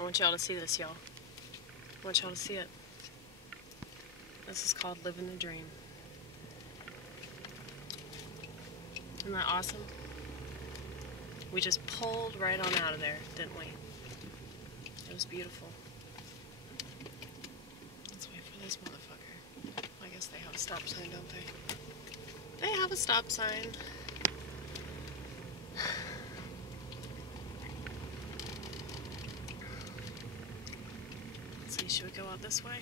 I want y'all to see this, y'all. I want y'all to see it. This is called Living the Dream. Isn't that awesome? We just pulled right on out of there, didn't we? It was beautiful. Let's wait for this motherfucker. I guess they have a stop sign, don't they? They have a stop sign. Let's see, should we go out this way?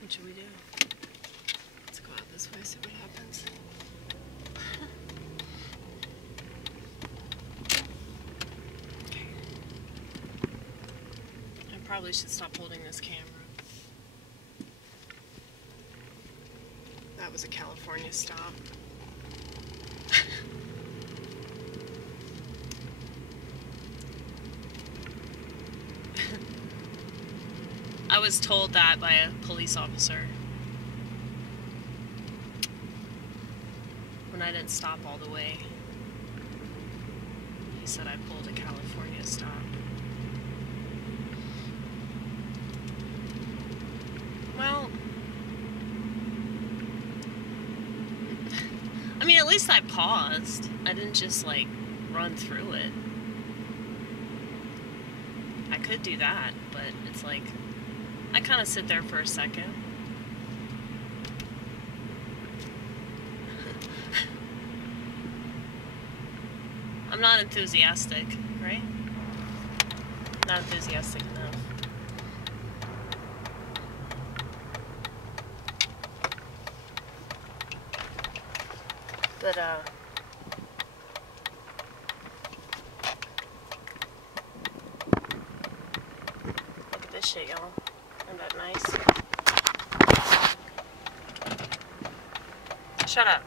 What should we do? Let's go out this way, see what happens. Okay. I probably should stop holding this camera. That was a California stop. I was told that by a police officer when I didn't stop all the way. He said I pulled a California stop. Well, I mean, at least I paused. I didn't just like run through it. I could do that, but it's like I kind of sit there for a second. I'm not enthusiastic, right? Not enthusiastic enough. But, look at this shit, y'all. Isn't that nice? Shut up.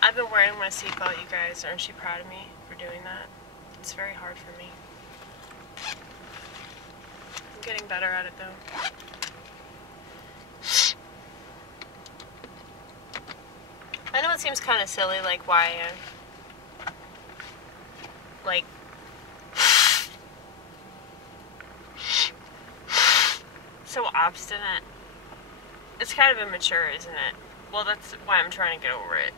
I've been wearing my seatbelt, you guys. Aren't you proud of me for doing that? It's very hard for me. I'm getting better at it, though. I know it seems kind of silly, like, why, like, so obstinate. It's kind of immature, isn't it? Well, that's why I'm trying to get over it.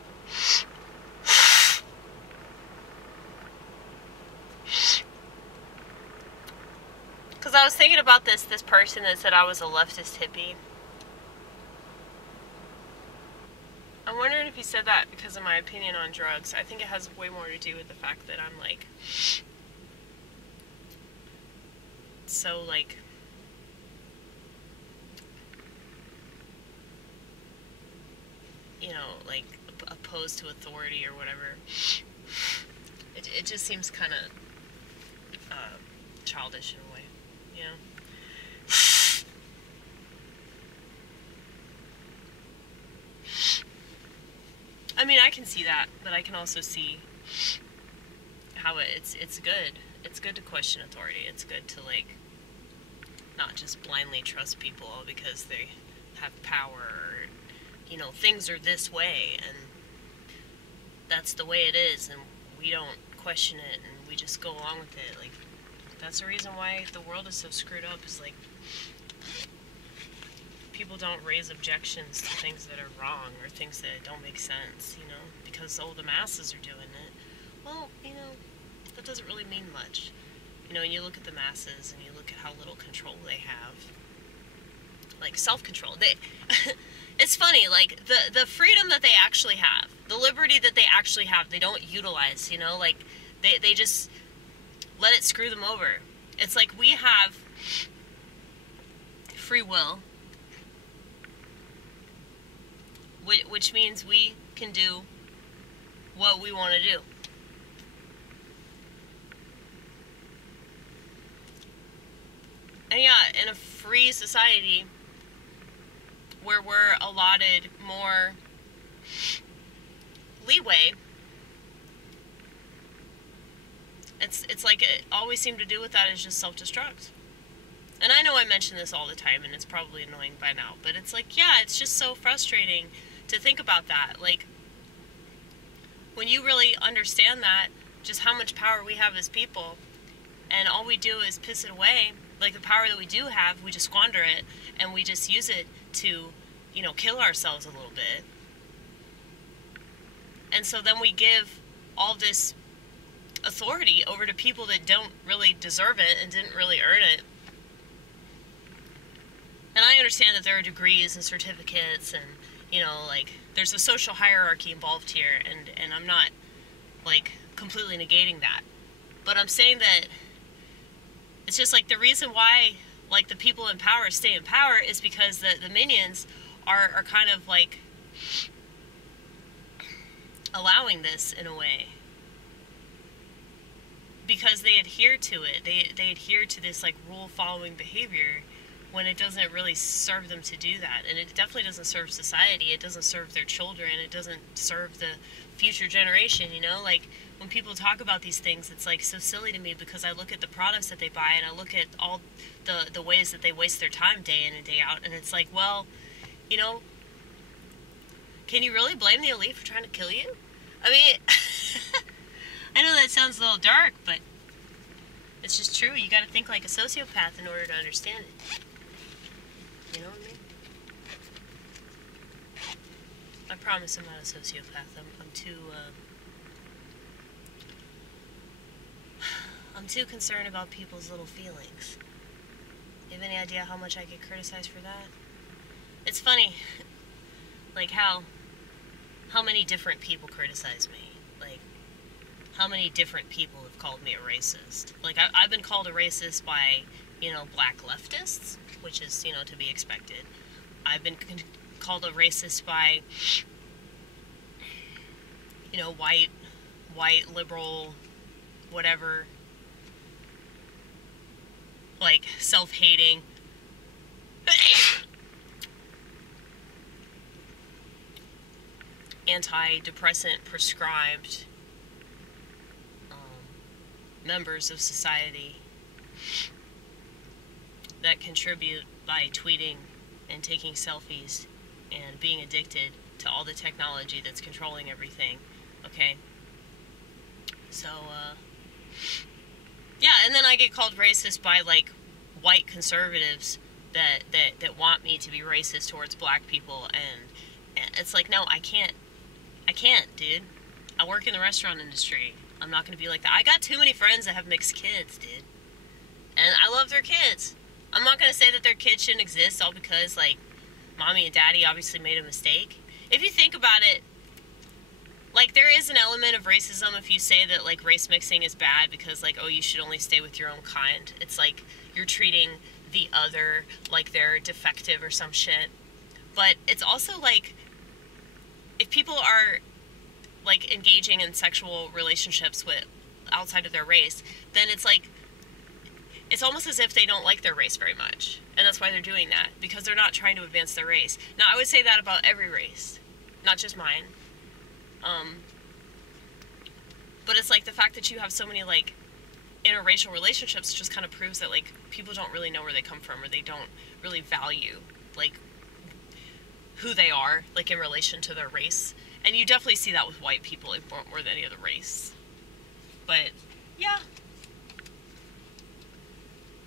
Because I was thinking about this person that said I was a leftist hippie. I'm wondering if he said that because of my opinion on drugs. I think it has way more to do with the fact that I'm like, so like, you know, like opposed to authority or whatever. It just seems kind of childish in a way, you know. I mean, I can see that, but I can also see how it's good. It's good to question authority. It's good to, like, not just blindly trust people because they have power or, you know, things are this way and that's the way it is and we don't question it and we just go along with it. Like, that's the reason why the world is so screwed up, is like people don't raise objections to things that are wrong or things that don't make sense, you know, because, oh, the masses are doing it. Well, you know, that doesn't really mean much. You know, and you look at the masses and you look at how little control they have. Like, self-control. It's funny, like, the freedom that they actually have, the liberty that they actually have, they don't utilize, you know? Like, they just let it screw them over. It's like we have free will, which means we can do what we want to do. And yeah, in a free society where we're allotted more leeway, it's like it always seemed to do with that is just self-destruct. And I know I mention this all the time and it's probably annoying by now, but it's like, yeah, it's just so frustrating to think about that. Like, when you really understand that, just how much power we have as people, and all we do is piss it away. Like, the power that we do have, we just squander it, and we just use it to, you know, kill ourselves a little bit. And so then we give all this authority over to people that don't really deserve it and didn't really earn it. And I understand that there are degrees and certificates and, you know, like, there's a social hierarchy involved here, and I'm not, like, completely negating that. But I'm saying that it's just, like, the reason why, like, the people in power stay in power is because the minions are kind of, like, allowing this in a way. Because they adhere to it. They adhere to this, like, rule-following behavior when it doesn't really serve them to do that. And it definitely doesn't serve society. It doesn't serve their children. It doesn't serve the future generation, you know? Like, when people talk about these things, it's, like, so silly to me because I look at the products that they buy and I look at all the ways that they waste their time day in and day out, and it's like, well, you know, can you really blame the elite for trying to kill you? I mean, I know that sounds a little dark, but it's just true. You gotta think like a sociopath in order to understand it. You know what I mean? I promise I'm not a sociopath. I'm too concerned about people's little feelings. You have any idea how much I get criticized for that? It's funny, like how many different people criticize me. Like, how many different people have called me a racist. Like, I've been called a racist by, you know, black leftists, which is, you know, to be expected. I've been called a racist by, you know, white, liberal, whatever, like, self-hating, antidepressant prescribed members of society that contribute by tweeting and taking selfies and being addicted to all the technology that's controlling everything. Okay? So, yeah, and then I get called racist by, like, white conservatives that want me to be racist towards black people, and it's like, no, I can't, dude. I work in the restaurant industry. I'm not going to be like that. I got too many friends that have mixed kids, dude. And I love their kids. I'm not going to say that their kids shouldn't exist all because, like, mommy and daddy obviously made a mistake. If you think about it, like, there is an element of racism if you say that, like, race mixing is bad because, like, oh, you should only stay with your own kind. It's like you're treating the other like they're defective or some shit. But it's also, like, if people are, like, engaging in sexual relationships with outside of their race, then it's like, it's almost as if they don't like their race very much. And that's why they're doing that, because they're not trying to advance their race. Now, I would say that about every race, not just mine. But it's like the fact that you have so many, like, interracial relationships just kind of proves that, like, people don't really know where they come from, or they don't really value, like, who they are, like, in relation to their race. And you definitely see that with white people more than any other race. But, yeah.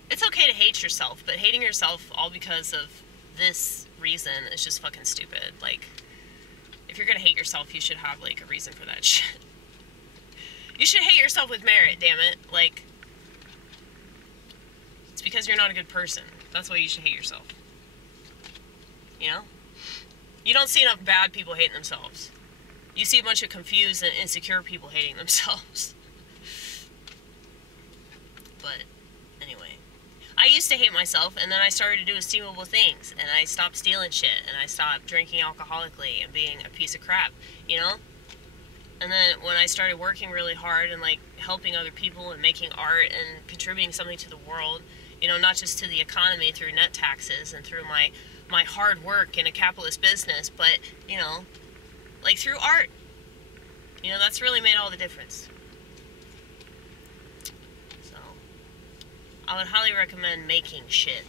It's okay to hate yourself, but hating yourself all because of this reason is just fucking stupid. Like, if you're gonna hate yourself, you should have, like, a reason for that shit. You should hate yourself with merit, damn it. Like, it's because you're not a good person. That's why you should hate yourself. You know? You don't see enough bad people hating themselves. You see a bunch of confused and insecure people hating themselves. But, anyway. I used to hate myself, and then I started to do esteemable things, and I stopped stealing shit, and I stopped drinking alcoholically and being a piece of crap, you know? And then when I started working really hard and, like, helping other people and making art and contributing something to the world, you know, not just to the economy through net taxes and through my hard work in a capitalist business, but, you know, like, through art. You know, that's really made all the difference. So, I would highly recommend making shit.